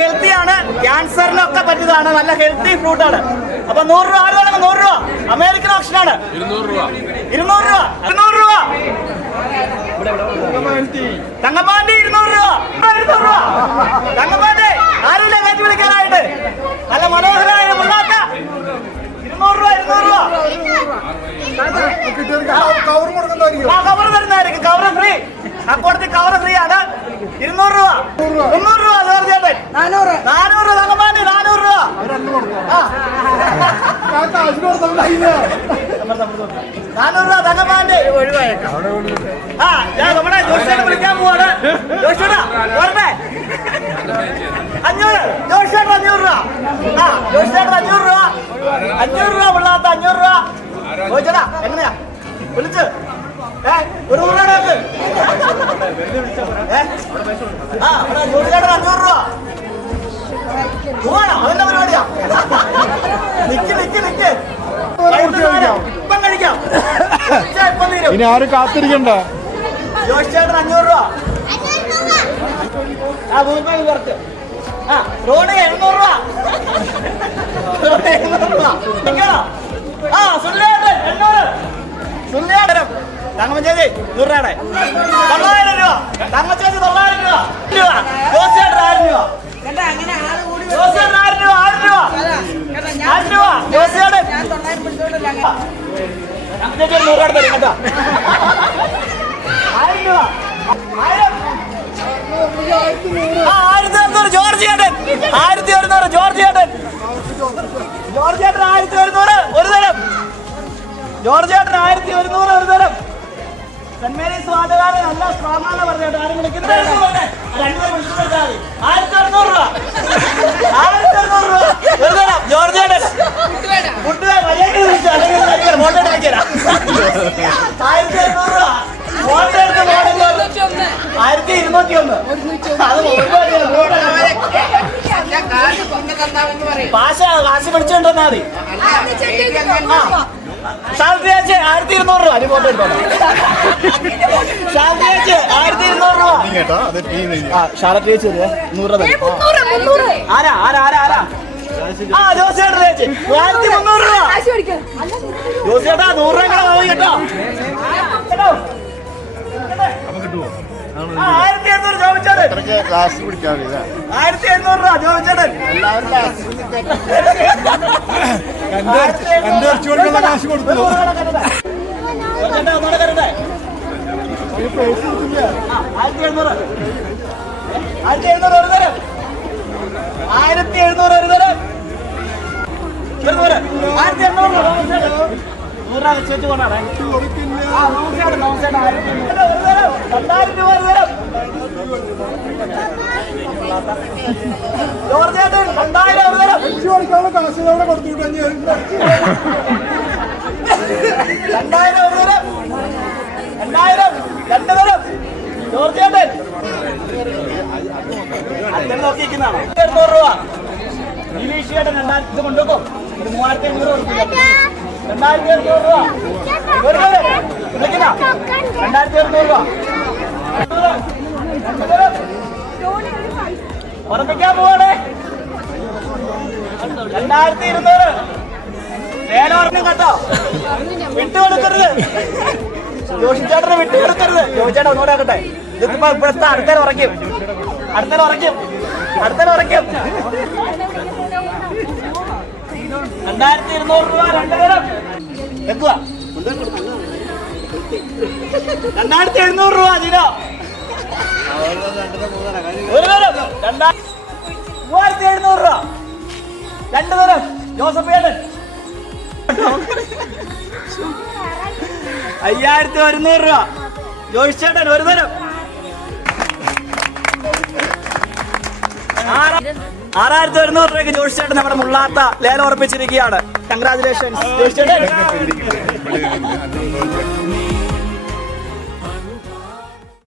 ഹെൽത്തിയാണ്, ക്യാൻസറിനൊക്കെ പറ്റിയതാണ്, നല്ല ഹെൽത്തി ഫ്രൂട്ട് ആണ്. അപ്പൊ 100 രൂപ ആര് വേണമെങ്കിൽ 100 രൂപ അമേരിക്കൻ ഓപ്ഷനാണ്. 200 രൂപ 200 രൂപ 200 രൂപ തങ്കപ്പാണ്ടി 200 രൂപ 200 രൂപ തങ്കപ്പാണ്ടി ആരുമില്ല കയറ്റി വിളിക്കാനായിട്ട്. നല്ല മനോഹരമായ മുള്ളാക്ക 200 രൂപ 200 രൂപ കവർ തരുന്നതായിരിക്കും. കവർ ഫ്രീ, അക്കോടത്തി കവർ ഫ്രീ ആണ്. 200 രൂപ 300 രൂപ ചേട്ടൻ 400 രൂപ തങ്കപ്പാണ്ടി 400 രൂപ 400 രൂപ തങ്കപ്പാണ്ടി ആ ഞാൻ നമ്മുടെ ജോഷിനെ വിളിക്കാൻ പോവാണ്. ജോഷിടാ ഓർമ്മേ 500 ജോഷിയുടെ 500 രൂപ ആ ജോഷിയുടെ 500 രൂപ 500 രൂപ ഉള്ളാത്ത 500 രൂപ ചോദിച്ചടാ എങ്ങനെയാ വിളിച്ച് ഒരു നൂറാണ് ജോഷിയുടെ 500 രൂപ അതെന്നെ പരിപാടിയാ. നിക്ക് നിക്ക് നിക്ക് ഇപ്പം കഴിക്കാം, ഇപ്പം തീരും. ഇനി ആരും കാത്തിരിക്കണ്ട. ജോഷിയുടെ 500 രൂപ ആ ഭൂമിക്ക് കുറച്ച് ആ റോഡ് 700 രൂപ 700 രൂപ ആ സുല്ലേട്ടൻ 800 സുല്ലേട്ടനും തങ്കമഞ്ചേരി 100 രൂപയുടെ 900 രൂപ തങ്കച്ചേച്ചി 900 രൂപ ജോസിയേട്ടൻ 1000 രൂപ ജോസിയേട്ടൻ 1000 രൂപ 1000 രൂപ 1000 രൂപ ജോസിയേട്ടൻ തങ്കച്ചേച്ചി 100 രൂപ തരും കേട്ടോ 1000 രൂപ 1200 ജോർജ് ചേട്ടൻ 1200 ജോർജ് ചേട്ടൻ ജോർജ് ചേട്ടൻ 1200 ഒരു തരം ജോർജ് ചേട്ടൻ 1200 ഒരു തരം. സെന്റ് മേരീസ് വാർഡുകാരെ നല്ല സ്ട്രോങ് ആണ് പറഞ്ഞേട്ടോ. ആരും വിളിക്കുന്നത് 1200 രൂപ 1200 രൂപ ഒരു തരം ജോർജ് ചേട്ടൻ കുട്ടുവേ മര്യാദ വിളിച്ചു അല്ലെങ്കിൽ ഫോട്ടോ എടുക്കാം 1200 രൂപ ഫോട്ടോ എടുത്ത് 1201 കാശ് പിടിച്ചോണ്ടെന്നാ മതി. ശാരദയാച്ചി 1200 രൂപ അരി ഫോട്ടോ എടുത്തോ. ശാരദയാച്ചി 1200 രൂപ ആ ശാരദയാച്ചി 100 രൂപ ആരാ ആരാ ആരാ ആരാ ആ ജോസിയേട്ടൻ ചേച്ചി 1300 രൂപ ജോസിയേട്ടാ 100 രൂപ വാങ്ങി കേട്ടോ 1700 ജോബിച്ചേട്ടൻ 1700 രൂപ ജോബിച്ചേട്ടൻ കാശ് കൊടുത്തു. 1700 ഒരു തരം 1700 ഒരു തരം 1800 100 വെച്ച് കൊണ്ടാണ് 2000 രൂപ ഒരു തരം ജോർജ് ചേട്ടൻ 2000 ഒരു തരം കാശ് കൊടുത്തു 2000 ഒരു തരം 2000 രണ്ട് തരം ജോർജ് ചേട്ടൻ അച്ഛൻ നോക്കിയിരിക്കുന്നതാണോ 200 രൂപ നിലീഷ് ചേട്ടൻ 2000 ഇത് കൊണ്ടുപോകും 3500 രൂപ 2200 രൂപ ഒരു തരം വിളിക്കുന്ന 2200 രൂപ ഉറപ്പിക്കാൻ പോവാണേ 2200 വേലോർമ്മ കേട്ടോ വിട്ടുകൊടുക്കരുത് ജോഷിച്ചേട്ടനെ വിട്ടുകൊടുക്കരുത്. ജോഷിച്ചേട്ടൻ ഒന്നുകൂടെ ആക്കട്ടെ ഇതിപ്പോ ഇപ്പോഴത്തെ അടുത്തല ഉറയ്ക്കും 2200 രൂപ രണ്ട് തരം വെക്കുക 2700 രൂപ ജിനോ ഒരു തരം 3700 രൂപ രണ്ട് തരം ജോസഫ് ചേട്ടൻ 5100 രൂപ ജോയിസ് ചേട്ടൻ ഒരു തരം 6100 രൂപയ്ക്ക് ജോയിസ് ചേട്ടൻ നമ്മുടെ മുള്ളാത്ത ലേലം ഉറപ്പിച്ചിരിക്കുകയാണ്. കൺഗ്രാജുലേഷൻസ് ജോയിസ് ചേട്ടൻ.